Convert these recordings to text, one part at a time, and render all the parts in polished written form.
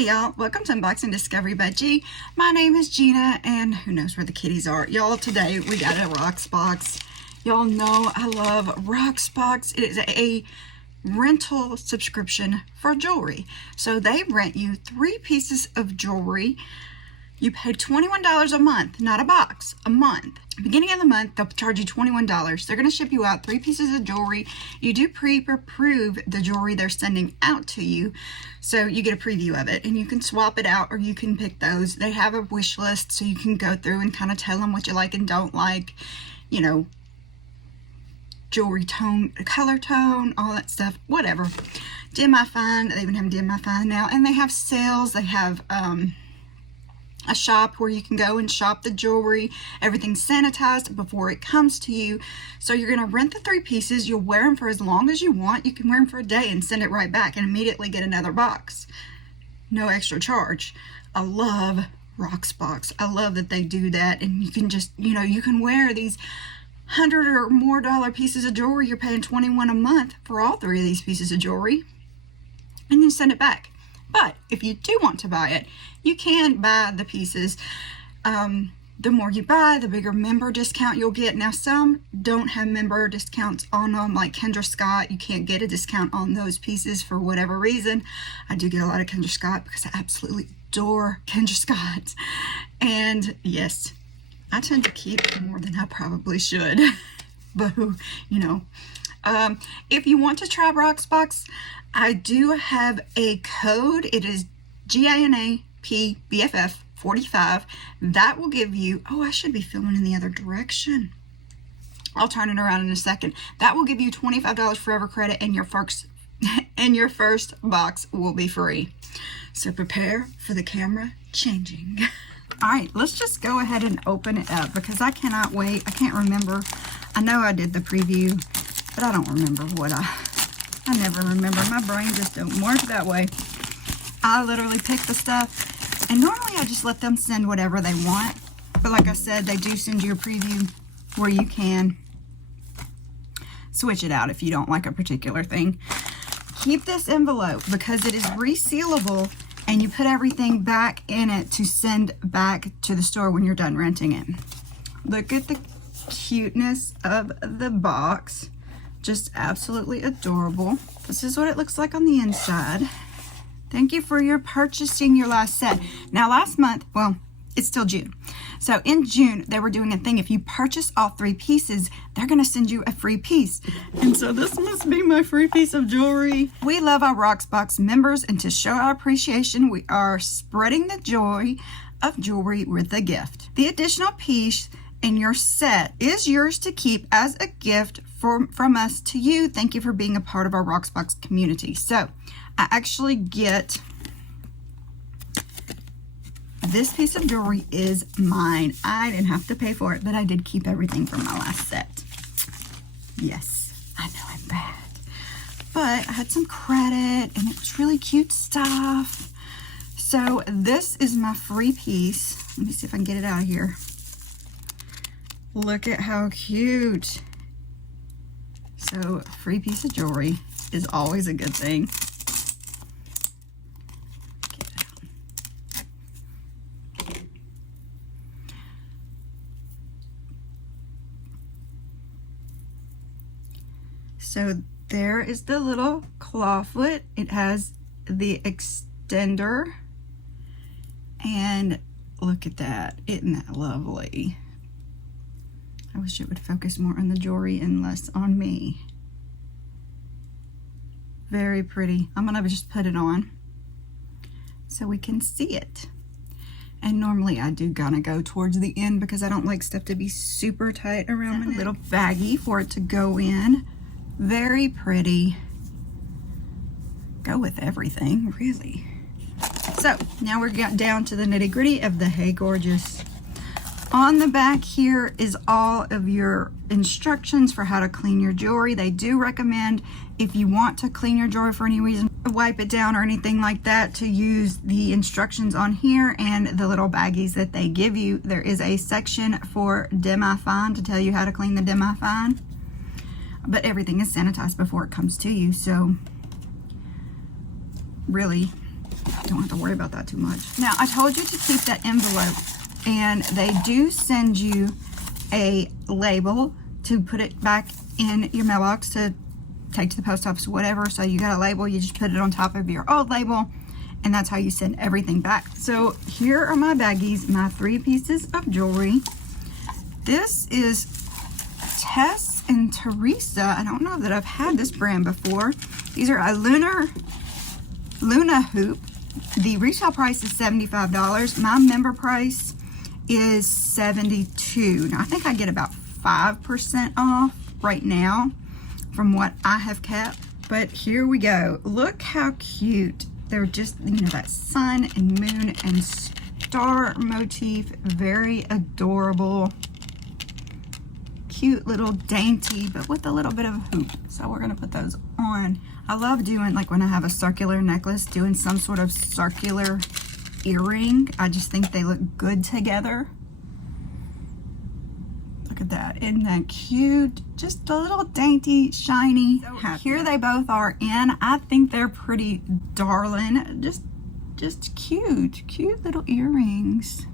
Hey y'all, welcome to Unboxing Discovery by G. My name is Gina, and who knows where the kitties are. Y'all, today we got a Rocksbox. Y'all know I love Rocksbox. It is a rental subscription for jewelry. So they rent you 3 pieces of jewelry. You pay $21 a month, not a box, a month. Beginning of the month, they'll charge you $21. They're gonna ship you out 3 pieces of jewelry. You do pre-approve the jewelry they're sending out to you, so you get a preview of it, and you can swap it out or you can pick those. They have a wish list, so you can go through and kind of tell them what you like and don't like, you know, jewelry tone, color tone, all that stuff, whatever. Dim-I-Fine, they even have Dim-I-Fine now, and they have sales. They have a shop where you can go and shop the jewelry. Everything's sanitized before it comes to you. So you're going to rent the 3 pieces. You'll wear them for as long as you want. You can wear them for a day and send it right back and immediately get another box. No extra charge. I love Rocksbox. I love that they do that, and you can just, you know, you can wear these $100 or more pieces of jewelry. You're paying $21 a month for all 3 of these pieces of jewelry, and then send it back. But if you do want to buy it, you can buy the pieces. The more you buy, the bigger member discount you'll get. Now, some don't have member discounts on them, like Kendra Scott. You can't get a discount on those pieces for whatever reason. I do get a lot of Kendra Scott because I absolutely adore Kendra Scott. And yes, I tend to keep more than I probably should. But, you know, if you want to try Rocksbox, I do have a code. It is GINAPBFF45. That will give you, oh, I should be filming in the other direction. I'll turn it around in a second. That will give you $25 forever credit, and your first box will be free. So prepare for the camera changing. All right, let's just go ahead and open it up because I cannot wait. I can't remember. I know I did the preview, but I don't remember what I never remember. My brain just don't work that way. I literally pick the stuff, and normally I just let them send whatever they want. But like I said, they do send you a preview where you can switch it out if you don't like a particular thing. Keep this envelope because it is resealable, and you put everything back in it to send back to the store when you're done renting it. Look at the cuteness of the box. Just absolutely adorable. This is what it looks like on the inside. Thank you for your purchasing your last set. Now, last month, well, it's still June. So in June, they were doing a thing. If you purchase all 3 pieces, they're going to send you a free piece. And so this must be my free piece of jewelry. We love our Rocksbox members, and to show our appreciation, we are spreading the joy of jewelry with a gift. The additional piece in your set is yours to keep as a gift from us to you. Thank you for being a part of our Rocksbox community. So I actually get this piece of jewelry is mine. I didn't have to pay for it, but I did keep everything from my last set. Yes, I know I'm bad, but I had some credit and it was really cute stuff. So this is my free piece. Let me see if I can get it out of here. Look at how cute. So free piece of jewelry is always a good thing. Get it out. So there is the little clawfoot. It has the extender. And look at that. Isn't that lovely? I wish it would focus more on the jewelry and less on me. Very pretty. I'm gonna just put it on so we can see it. And normally I do gonna go towards the end because I don't like stuff to be super tight around my neck. A little baggie for it to go in. Very pretty. Go with everything, really. So now we're down to the nitty gritty of the Hey Gorgeous. On the back here is all of your instructions for how to clean your jewelry. They do recommend, if you want to clean your jewelry for any reason, wipe it down or anything like that, to use the instructions on here and the little baggies that they give you. There is a section for Dim-I-Fine to tell you how to clean the Dim-I-Fine. But everything is sanitized before it comes to you, so really don't have to worry about that too much. Now, I told you to keep that envelope, and they do send you a label to put it back in your mailbox to take to the post office, whatever. So you got a label, you just put it on top of your old label, and that's how you send everything back. So here are my baggies, my 3 pieces of jewelry. This is Tess and Tricia. I don't know that I've had this brand before. These are a Luna hoop. The retail price is $75. My member price is $72. Now I think I get about 5% off right now from what I have kept. But here we go. Look how cute. They're just, you know, that sun and moon and star motif. Very adorable. Cute little dainty, but with a little bit of a hoop. So we're gonna put those on. I love doing, like when I have a circular necklace, doing some sort of circular earring. I just think they look good together. Look at that, isn't that cute? Just a little dainty, shiny. So here they both are in. I think they're pretty darling. Just cute little earrings.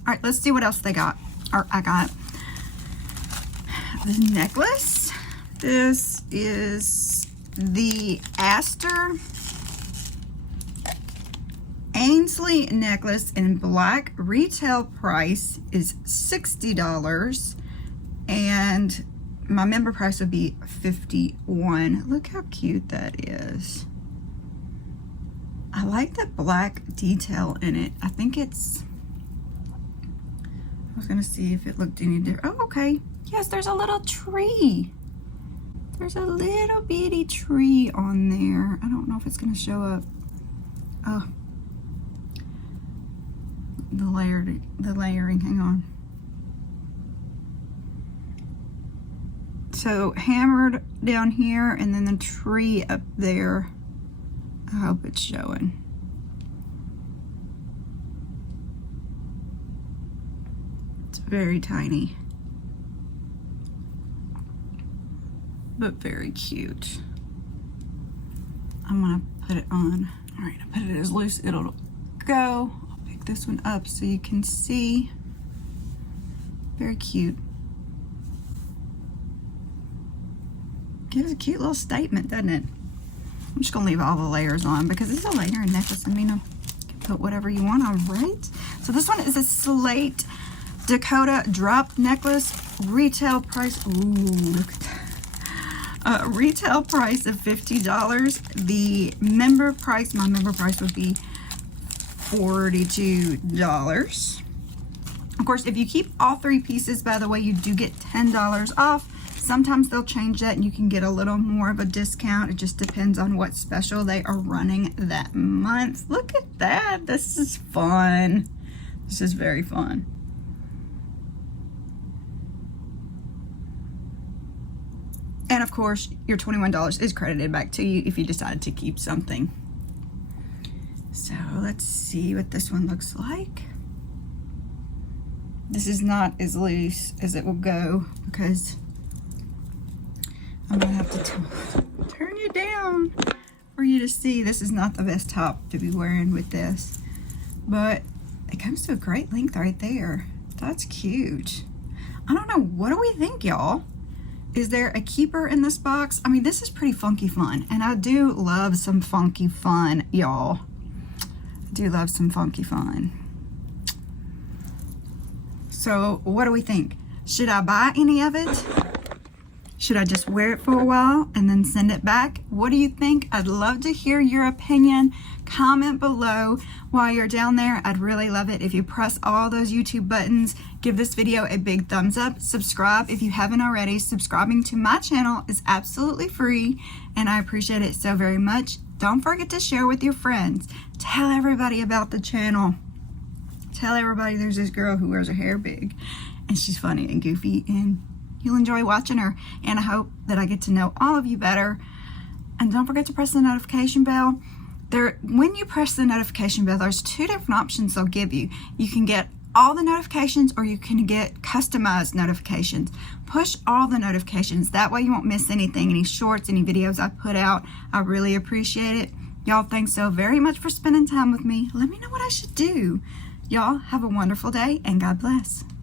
All right, let's see what else they got. Or I got this necklace. This is the Aster Ainsley necklace in black. Retail price is $60 and my member price would be $51. Look how cute that is. I like the black detail in it. I think it's, I was gonna see if it looked any different. Oh, okay. Yes, there's a little tree. There's a little bitty tree on there. I don't know if it's gonna show up. Oh, the layering, hang on. So hammered down here and then the tree up there. I hope it's showing. It's very tiny, but very cute. I'm gonna put it on. All right, I put it as loose it'll go. I'll pick this one up so you can see. Very cute. Gives a cute little statement, doesn't it? I'm just gonna leave all the layers on because it's a layering necklace. I mean, you can put whatever you want on, right? So this one is a Slate Dakota drop necklace. Retail price, ooh, look at that. Retail price of $50. The member price, my member price would be $42. Of course, if you keep all 3 pieces, by the way, you do get $10 off. Sometimes they'll change that and you can get a little more of a discount. It just depends on what special they are running that month. Look at that. This is fun. This is very fun. And of course, your $21 is credited back to you if you decide to keep something. So let's see what this one looks like. This is not as loose as it will go because I'm gonna have to turn you down for you to see. This is not the best top to be wearing with this, but it comes to a great length right there. That's cute. I don't know, what do we think, y'all? Is there a keeper in this box? I mean, this is pretty funky fun, and I do love some funky fun, y'all. I do love some funky fun. So what do we think? Should I buy any of it? Should I just wear it for a while and then send it back? What do you think? I'd love to hear your opinion. Comment below while you're down there. I'd really love it if you press all those YouTube buttons. Give this video a big thumbs up. Subscribe if you haven't already. Subscribing to my channel is absolutely free and I appreciate it so very much. Don't forget to share with your friends. Tell everybody about the channel. Tell everybody there's this girl who wears her hair big and she's funny and goofy and you'll enjoy watching her, and I hope that I get to know all of you better. And don't forget to press the notification bell. When you press the notification bell, there's 2 different options they'll give you. You can get all the notifications or you can get customized notifications. Push all the notifications. That way you won't miss anything, any shorts, any videos I put out. I really appreciate it. Y'all, thanks so very much for spending time with me. Let me know what I should do. Y'all have a wonderful day and God bless.